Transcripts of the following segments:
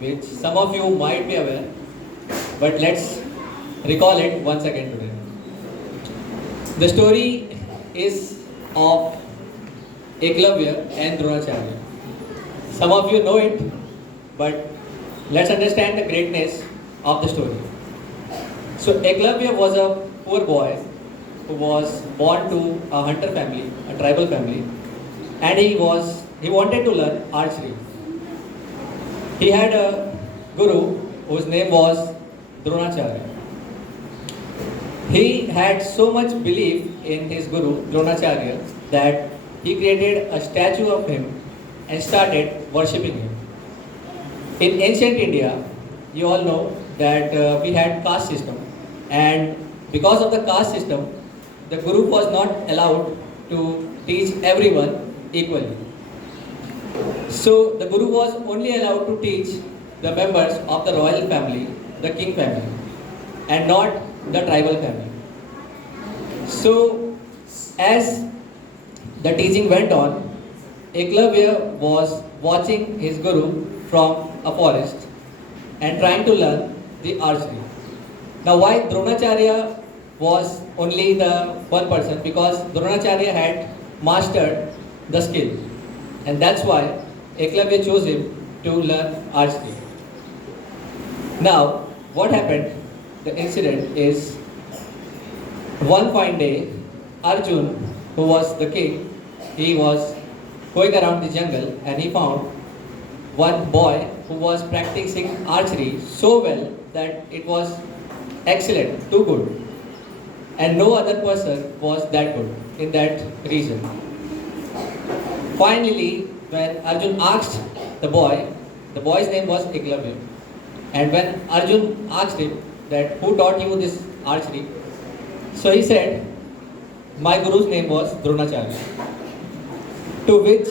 which some of you might be aware, but let's recall it once again today. The story is of Eklavya and Dronacharya. Some of you know it, but let's understand the greatness of the story. So Eklavya was a poor boy who was born to a hunter family, a tribal family, and he wanted to learn archery. He had a guru whose name was Dronacharya. He had so much belief in his guru Dronacharya that he created a statue of him and started worshipping him. In ancient India, you all know that we had caste system, and because of the caste system, the guru was not allowed to teach everyone equally. So the guru was only allowed to teach the members of the royal family, the king family, and not the tribal family. So as the teaching went on, Eklavya was watching his guru from a forest and trying to learn the archery. Now why Dronacharya was only the one person? Because Dronacharya had mastered the skill, and that's why Eklavya chose him to learn archery. Now what happened? The incident is one fine day, Arjun, who was the king, he was going around the jungle and he found one boy who was practicing archery so well that it was excellent, too good. And no other person was that good in that region. Finally, when Arjun asked the boy's name was Eklavya. And when Arjun asked him that who taught you this archery, so he said, my guru's name was Dronacharya. To which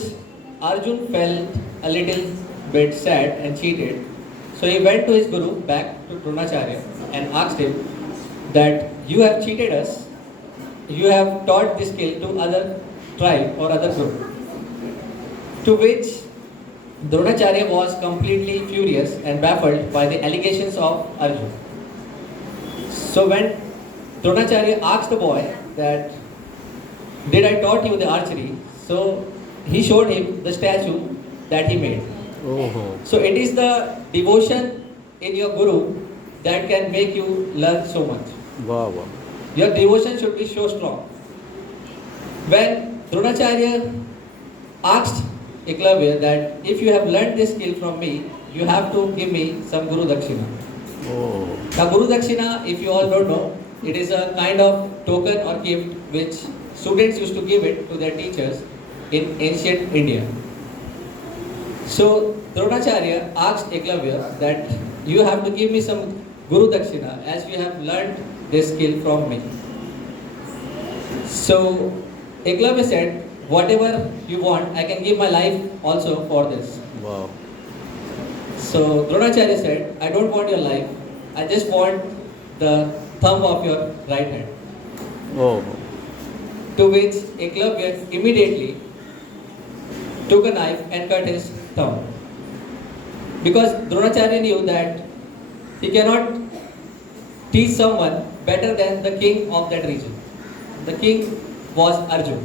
Arjun felt a little bit sad and cheated. So he went to his guru back to Dronacharya and asked him that you have cheated us, you have taught this skill to other tribe or other group. To which Dronacharya was completely furious and baffled by the allegations of Arjun. So when Dronacharya asked the boy that, did I taught you the archery? So he showed him the statue that he made. Oh, So it is the devotion in your guru that can make you learn so much. wow, wow. Your devotion should be so strong. When Dronacharya asked Eklavya that if you have learned this skill from me, you have to give me some Guru Dakshina. Oh, Now Guru Dakshina, if you all don't know, it is a kind of token or gift which students used to give it to their teachers in ancient India. So Dronacharya asked Eklavya that you have to give me some Guru Dakshina as you have learned this skill from me. So Eklavya said, whatever you want, I can give my life also for this. wow. So Dronacharya said, I don't want your life, I just want the thumb of your right hand. Oh, To which Eklavya immediately took a knife and cut his thumb. Because Dronacharya knew that he cannot teach someone better than the king of that region. The king was Arjun,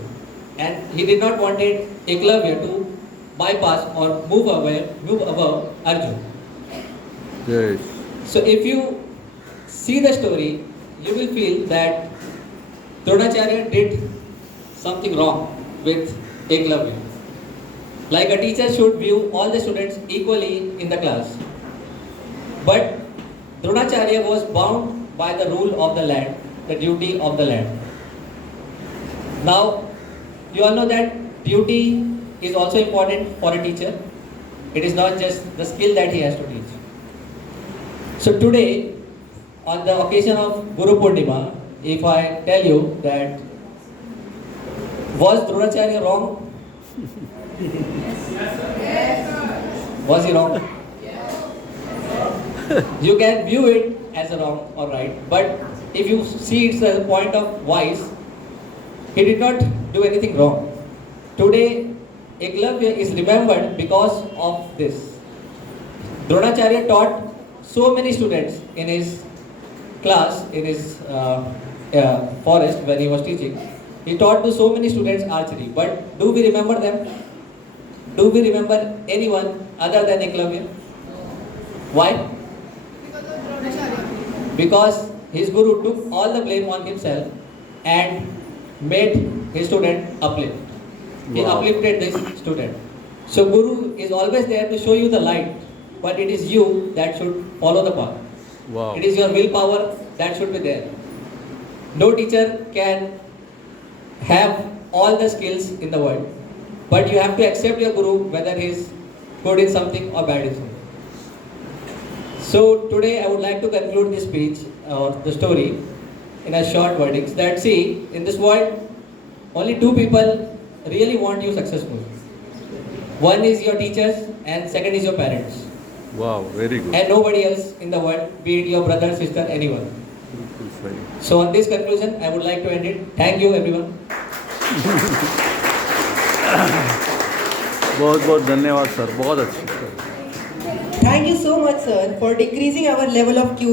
and he did not want Eklavya to bypass or move above Arjun. yes. So if you see the story, you will feel that Dronacharya did something wrong with Eklavya. Like a teacher should view all the students equally in the class. But Dronacharya was bound by the rule of the land, the duty of the land. Now, you all know that duty is also important for a teacher. It is not just the skill that he has to teach. So today, on the occasion of Guru Purnima, if I tell you that was Dronacharya wrong? Was he wrong? You can view it as a wrong or right, but if you see it as a point of wise, he did not do anything wrong. Today, Eklavya is remembered because of this. Dronacharya taught so many students in his class, in his forest when he was teaching. He taught to so many students archery. But do we remember them? Do we remember anyone other than Eklavya? Why? Because his guru took all the blame on himself and made his student uplift. He Wow. uplifted this student. So guru is always there to show you the light, but it is you that should follow the path. Wow. It is your willpower that should be there. No teacher can have all the skills in the world, but you have to accept your guru whether he is good in something or bad in something. So today I would like to conclude this speech or the story in a short verdicts that see, in this world only two people really want you successful. One is your teachers and second is your parents. Wow, very good. And nobody else in the world, be it your brother, sister, anyone. Beautiful friend. So on this conclusion, I would like to end it. Thank you everyone. बहुत बहुत धन्यवाद sir, बहुत अच्छी। Thank you so much, sir, for decreasing our level of curiosity.